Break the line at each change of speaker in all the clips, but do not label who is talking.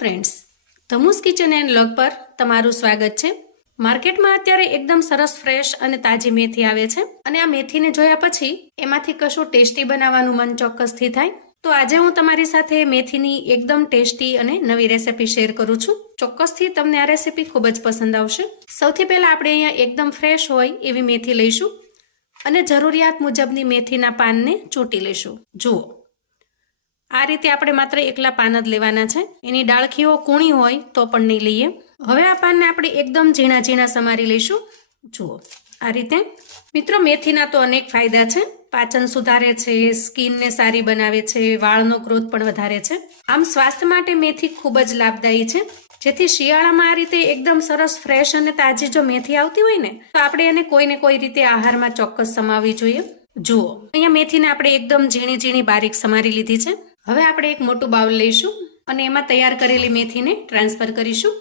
Friends ધમુસ kitchen and log પર તમારું સ્વાગત છે. માર્કેટમાં અત્યારે એકદમ સરસ ફ્રેશ અને તાજી મેથી આવે છે અને આ મેથીને જોયા પછી એમાંથી કશું ટેસ્ટી બનાવવાનું મન ચોક્કસથી થાય. તો આજે હું તમારી સાથે મેથીની એકદમ ટેસ્ટી અને નવી રેસીપી શેર કરું છું. ચોક્કસથી તમને આ રેસીપી ખૂબ જ પસંદ આવશે. સૌથી પહેલાં આપણે અહીંયા એકદમ ફ્રેશ હોય એવી મેથી લઈશું અને જરૂરિયાત મુજબની મેથીના પાનને ચૂંટી લઈશું. જુઓ. આ રીતે આપણે માત્ર એકલા પાન જ લેવાના છે. એની ડાળખીઓ કૂણી હોય તો પણ નહીં લઈએ. હવે આ પાનને આપણે એકદમ ઝીણા ઝીણા સમારી લઈશું. જુઓ, આ રીતે. મિત્રો, મેથીના તો અનેક ફાયદા છે. પાચન સુધારે છે, સ્કિનને સારી બનાવે છે, વાળનો ગ્રોથ પણ વધારે છે. આમ સ્વાસ્થ્ય માટે મેથી ખૂબ જ લાભદાયી છે. જેથી શિયાળામાં આ રીતે એકદમ સરસ, ફ્રેશ અને તાજી જો મેથી આવતી હોય ને, તો આપણે એને કોઈ ને કોઈ રીતે આહારમાં ચોક્કસ સમાવવી જોઈએ. જુઓ, અહીંયા મેથીને આપણે એકદમ ઝીણી ઝીણી બારીક સમારી લીધી છે. હવે આપણે એક મોટું બાઉલ લઈશું અને એમાં તૈયાર કરેલી મેથીને ટ્રાન્સફર કરીશું.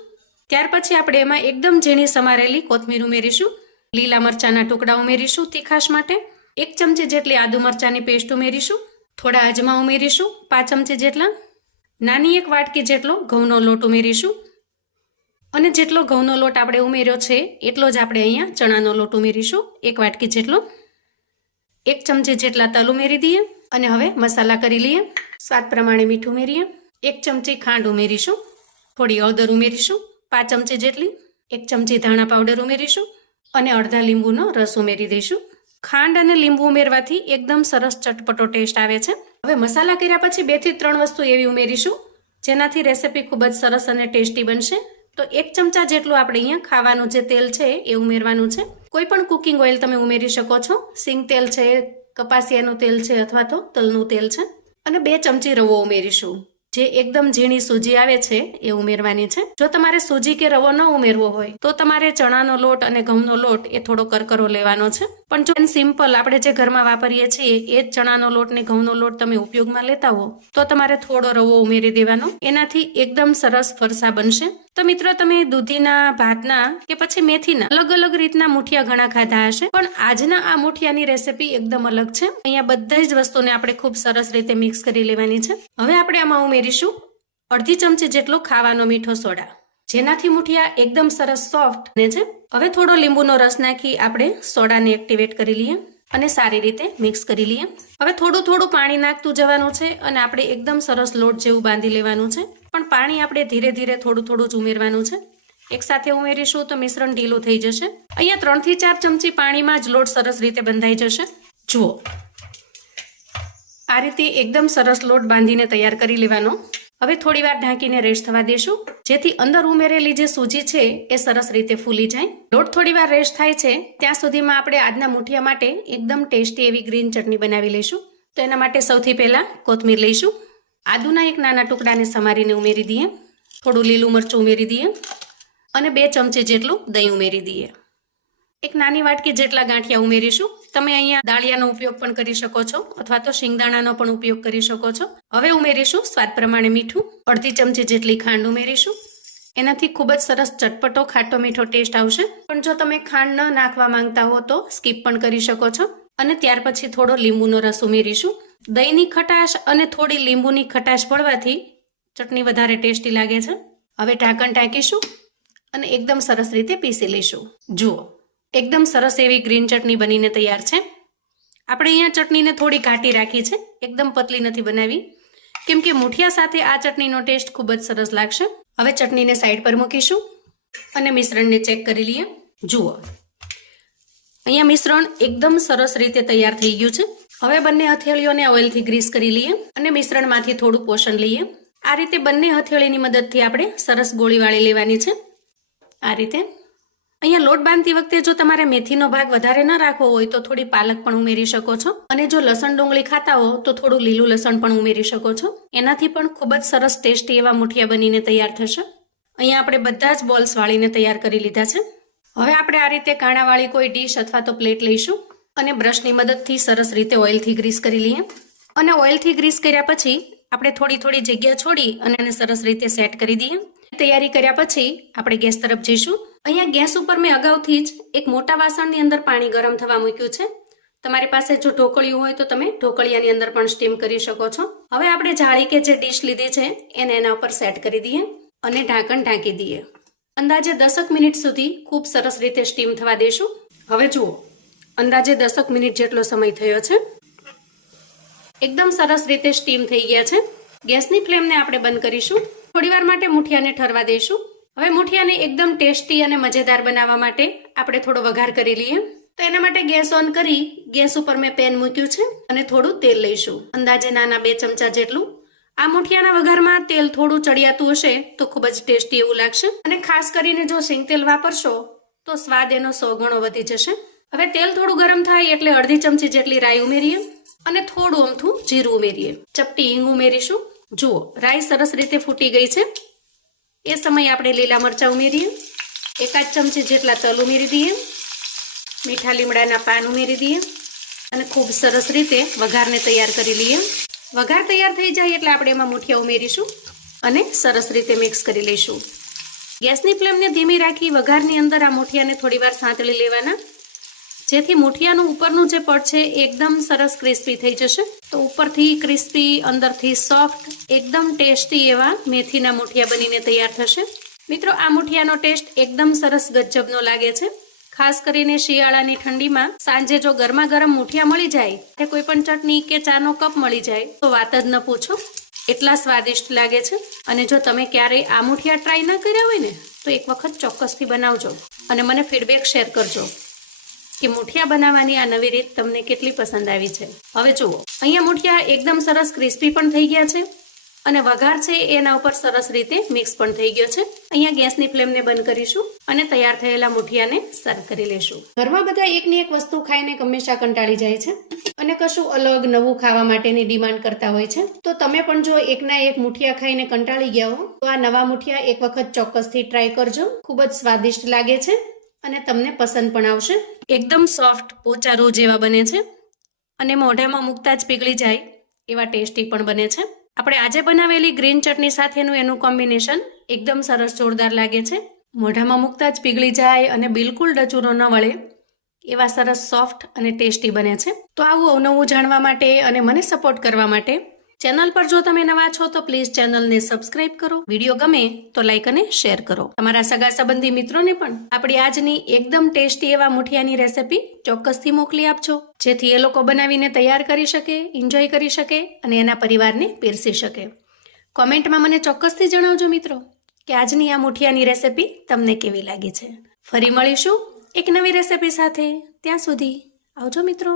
ત્યાર પછી આપણે એમાં એકદમ ઝીણી સમારેલી કોથમીર ઉમેરીશું. લીલા મરચાના ટુકડા ઉમેરીશું તીખાશ માટે. એક ચમચી જેટલી આદુ મરચાની પેસ્ટ ઉમેરીશું. થોડા અજમા ઉમેરીશું પાંચ ચમચી જેટલા. નાની એક વાટકી જેટલો ઘઉંનો લોટ ઉમેરીશું. અને જેટલો ઘઉંનો લોટ આપણે ઉમેર્યો છે, એટલો જ આપણે અહીંયા ચણાનો લોટ ઉમેરીશું. એક વાટકી જેટલો. એક ચમચી જેટલા તલ ઉમેરી દઈએ અને હવે મસાલા કરી લઈએ. સ્વાદ પ્રમાણે મીઠું ઉમેરીએ. એક ચમચી ખાંડ ઉમેરીશું. થોડી હળદર ઉમેરીશું. પાંચ ચમચી જેટલી. એક ચમચી ધાણા પાવડર ઉમેરીશું. અને અડધા લીંબુનો રસ ઉમેરી દઈશું. ખાંડ અને લીંબુ ઉમેરવાથી એકદમ સરસ ચટપટો ટેસ્ટ આવે છે. હવે મસાલા કર્યા પછી બેથી ત્રણ વસ્તુ એવી ઉમેરીશું, જેનાથી રેસિપી ખૂબ જ સરસ અને ટેસ્ટી બનશે. તો એક ચમચા જેટલું આપણે અહીંયા ખાવાનું જે તેલ છે એ ઉમેરવાનું છે. કોઈ પણ કુકિંગ ઓઇલ તમે ઉમેરી શકો છો. સિંગ તેલ છે, કપાસિયાનું તેલ છે અથવા તો તલનું તેલ છે. અને બે ચમચી રવો ઉમેરીશું. જે એકદમ ઝીણી સૂજી આવે છે, એ ઉમેરવાની છે. જો તમારે સૂજી કે રવો ન ઉમેરવો હોય, તો તમારે ચણાનો લોટ અને ઘઉંનો લોટ એ થોડો કરકરો લેવાનો છે. પણ જો સિમ્પલ આપણે જે ઘરમાં વાપરીએ છીએ, એ જ ચણાનો લોટ ને ઘઉંનો લોટ તમે ઉપયોગમાં લેતા હો, તો તમારે થોડો રવો ઉમેરી દેવાનો. એનાથી એકદમ સરસ ફરસા બનશે. તો મિત્રો, તમે દૂધીના, ભાતના કે પછી મેથીના અલગ અલગ રીતના મુઠિયા ઘણા ખાધા હશે, પણ આજના આ મુઠિયાની રેસિપી એકદમ અલગ છે. અહીંયા બધા જ વસ્તુને આપણે ખૂબ સરસ રીતે મિક્સ કરી લેવાની છે. હવે આપણે આમાં ઉમેરીશું અડધી ચમચી જેટલો ખાવાનો મીઠો સોડા. જેનાથી મુઠિયા એકદમ સરસ સોફ્ટ બને છે. હવે થોડો લીંબુનો રસ નાખી આપણે સોડાને એક્ટિવેટ કરી લઈએ અને સારી રીતે મિક્સ કરી લઈએ. હવે થોડું થોડું પાણી નાખતું જવાનું છે અને આપણે એકદમ સરસ લોટ જેવું બાંધી લેવાનું છે. પણ પાણી આપણે ધીરે ધીરે થોડું થોડું જ ઉમેરવાનું છે. એક સાથે ઉમેરીશું તો મિશ્રણ ઢીલું થઈ જશે. અહીંયા ત્રણથી ચાર ચમચી પાણીમાં જ લોટ સરસ રીતે બંધાઈ જશે. જુઓ. આ રીતે એકદમ સરસ લોટ બાંધીને તૈયાર કરી લેવાનો. હવે થોડી વાર ઢાંકીને રેસ્ટ થવા દેશું. જેથી અંદર ઉમેરેલી જે સૂજી છે એ સરસ રીતે ફૂલી જાય. લોટ થોડી વાર રેસ્ટ થાય છે, ત્યાં સુધીમાં આપણે આજના મુઠિયા માટે એકદમ ટેસ્ટી એવી ગ્રીન ચટણી બનાવી લઈશું. તો એના માટે સૌથી પહેલા કોથમીર લઈશું. આદુના એક નાના ટુકડાને સમારીને ઉમેરી દઈએ. થોડું લીલું મરચું ઉમેરી દઈએ. અને બે ચમચી જેટલું દહીં ઉમેરી દઈએ. એક નાની વાટકી જેટલા ગાંઠિયા ઉમેરીશું. તમે અહીંયા દાળિયાનો ઉપયોગ પણ કરી શકો છો, અથવા તો શિંગદાણાનો પણ ઉપયોગ કરી શકો છો. હવે ઉમેરીશું સ્વાદ પ્રમાણે મીઠું. અડધી ચમચી જેટલી ખાંડ ઉમેરીશું. એનાથી ખૂબ જ સરસ ચટપટો ખાટો મીઠો ટેસ્ટ આવશે. પણ જો તમે ખાંડ ન નાખવા માંગતા હો તો સ્કીપ પણ કરી શકો છો. અને ત્યાર પછી થોડો લીંબુનો રસ ઉમેરીશું. દહીંની ખટાશ અને થોડી લીંબુની ખટાશ પડવાથી ચટણી વધારે ટેસ્ટી લાગે છે. હવે ઢાંકણ ઢાંકીશું અને એકદમ સરસ રીતે પીસી લઈશું. જુઓ. એકદમ સરસ એવી ગ્રીન ચટણી બનીને તૈયાર છે. આપણે અહીંયા ચટણીને થોડી ઘાટી રાખી છે. એકદમ પતલી નથી બનાવી. કેમ કે મુઠિયા સાથે આ ચટણીનો ટેસ્ટ ખૂબ જ સરસ લાગશે. હવે ચટણીને સાઈડ પર મૂકીશું અને મિશ્રણને ચેક કરી લઈએ. જુઓ. અહીંયા મિશ્રણ એકદમ સરસ રીતે તૈયાર થઈ ગયું છે. હવે બંને હથેળીઓને ઓઇલથી ગ્રીસ કરી લઈએ અને મિશ્રણમાંથી થોડું પોષણ લઈએ. આ રીતે બંને હથેળીની મદદથી આપણે સરસ ગોળી વાળી લેવાની છે. આ રીતે અહીંયા લોટ બાંધતી વખતે જો તમારે મેથીનો ભાગ વધારે ન રાખવો હોય તો થોડી પાલક પણ ઉમેરી શકો છો. અને જો લસણ ડુંગળી ખાતા હો તો થોડું લીલું લસણ પણ ઉમેરી શકો છો. એનાથી પણ ખૂબ જ સરસ ટેસ્ટી એવા મુઠિયા બનીને તૈયાર થશે. અહીંયા આપણે બધા જ બોલ્સ વાળીને તૈયાર કરી લીધા છે. હવે આપણે આ રીતે કાણાવાળી કોઈ ડીશ અથવા તો પ્લેટ લઈશું અને બ્રશની મદદથી સરસ રીતે ઓઇલથી ગ્રીસ કરી લઈએ. અને ઓઇલથી ગ્રીસ કર્યા પછી આપણે થોડી થોડી જગ્યા છોડી અને એને સરસ રીતે સેટ કરી દઈએ. તૈયારી કર્યા પછી આપણે ગેસ તરફ જઈશું. અહીંયા ગેસ ઉપર મેં અગાઉથી જ એક મોટા વાસણની અંદર પાણી ગરમ થવા મૂક્યું છે. તમારી પાસે જો ઢોકળિયું હોય તો તમે ઢોકળિયાની અંદર પણ સ્ટીમ કરી શકો છો. હવે આપણે જાળી કે જે ડીશ લીધી છે, એને એના ઉપર સેટ કરી દઈએ અને ઢાંકણ ઢાંકી દઈએ. અંદાજે દસક મિનિટ સુધી ખૂબ સરસ રીતે સ્ટીમ થવા દેશું. હવે જુઓ, અંદાજે દસક મિનિટ જેટલો સમય થયો છે. એકદમ સરસ રીતે સ્ટીમ થઈ ગયા છે. ગેસની ફ્લેમને આપણે બંધ કરીશું. થોડીવાર માટે મુઠિયાને ઠરવા દઈશું હવે મુઠિયાને એકદમ ટેસ્ટી અને મજેદાર બનાવવા માટે આપણે થોડો વઘાર કરી લઈએ. તો એના માટે ગેસ ઓન કરી, ગેસ ઉપર મેં પેન મૂક્યું છે અને થોડું તેલ લઈશું. અંદાજે નાના બે ચમચા જેટલું. આ મુઠિયાના વઘારમાં તેલ થોડું ચડિયાતું હશે તો ખૂબ જ ટેસ્ટી એવું લાગશે. અને ખાસ કરીને જો સિંગ તેલ વાપરશો, તો સ્વાદ એનો સો ગણો વધી જશે. હવે તેલ થોડું ગરમ થાય એટલે અડધી ચમચી જેટલી રાઈ ઉમેરીએ અને થોડું અમથું જીરું ઉમેરીએ. ચપટી હિંગ ઉમેરીશું. જુઓ, રાઈ સરસ રીતે ફૂટી ગઈ છે. એ સમયે આપણે લીલા મરચાં ઉમેરીએ. એકાદ ચમચી જેટલા તલ ઉમેરી દઈએ. મીઠા લીમડાના પાન ઉમેરી દઈએ. અને ખૂબ સરસ રીતે વઘારને તૈયાર કરી લઈએ. વઘાર તૈયાર થઈ જાય એટલે આપણે એમાં મુઠિયા ઉમેરીશું અને સરસ રીતે મિક્સ કરી લઈશું. ગેસની ફ્લેમને ધીમી રાખી વઘારની અંદર આ મુઠિયાને થોડીવાર સાંતળી લેવાના. જેથી મુઠિયાનું ઉપરનું જે પડ છે એકદમ સરસ ક્રિસ્પી થઈ જશે. તો ઉપરથી ક્રિસ્પી, અંદરથી સોફ્ટ, એકદમ ટેસ્ટી એવા મેથીના મુઠિયા બનીને તૈયાર થશે. મિત્રો, આ મુઠિયાનો ટેસ્ટ એકદમ સરસ ગજબનો લાગે છે. ખાસ કરીને શિયાળાની ઠંડીમાં સાંજે જો ગરમા ગરમ મુઠિયા મળી જાય, કે કોઈ પણ ચટણી કે ચાનો કપ મળી જાય, તો વાત જ ન પૂછો. એટલા સ્વાદિષ્ટ લાગે છે. અને જો તમે ક્યારેય આ મુઠિયા ટ્રાય ન કર્યા હોય ને, તો એક વખત ચોક્કસથી બનાવજો. અને મને ફીડબેક શેર કરજો. કે મુઠિયા બનાવવાની આ નવી રીત તમને કેટલી પસંદ આવી છે? હવે જુઓ. અહીંયા મુઠિયા એકદમ સરસ ક્રિસ્પી પણ થઈ ગયા છે અને વઘાર છે એના ઉપર સરસ રીતે મિક્સ પણ થઈ ગયો છે. અહીંયા ગેસની ફ્લેમને બંધ કરીશું અને તૈયાર થયેલા મુઠિયાને સર્વ કરી લેશું. ઘરમાં બધા એકની એક વસ્તુ ખાઈને હંમેશા કંટાળી જાય છે અને કશું અલગ નવું ખાવા માટેની ડિમાન્ડ કરતા હોય છે. તો તમે પણ જો એકના એક મુઠિયા ખાઈને કંટાળી ગયા હો, તો આ નવા મુઠિયા એક વખત ચોક્કસથી ટ્રાય કરજો. ખૂબ જ સ્વાદિષ્ટ લાગે છે. અને તમને પસંદ પણ આવશે. એકદમ સોફ્ટ પોચા રો જેવા બને છે અને મોઢામાં મૂકતા જ પીગળી જાય એવા ટેસ્ટી પણ બને છે. આપણે આજે બનાવેલી ગ્રીન ચટણી સાથેનું એનું કોમ્બિનેશન એકદમ સરસ જોરદાર લાગે છે. મોઢામાં મૂકતા જ પીગળી જાય અને બિલકુલ ડચુરો ન વળે એવા સરસ સોફ્ટ અને ટેસ્ટી બને છે. તો આવું અવનવું જાણવા માટે અને મને સપોર્ટ કરવા માટે ચેનલ પર જો તમે નવા છો તો પ્લીઝ ચેનલને સબસ્ક્રાઇબ કરો. વીડિયો ગમે તો લાઈક અને શેર કરો. તમારા સગા સંબંધી મિત્રોને પણ આપણી આજની એકદમ ટેસ્ટી એવા મુઠિયાની રેસિપી ચોક્કસથી મોકલી આપજો. જેથી એ લોકો બનાવીને તૈયાર કરી શકે એન્જોય કરી શકે અને એના પરિવારને પીરસી શકે. કોમેન્ટમાં મને ચોક્કસથી જણાવજો મિત્રો કે આજની આ મુઠિયાની રેસિપી તમને કેવી લાગી છે. ફરી મળીશું એક નવી રેસિપી સાથે. ત્યાં સુધી આવજો મિત્રો.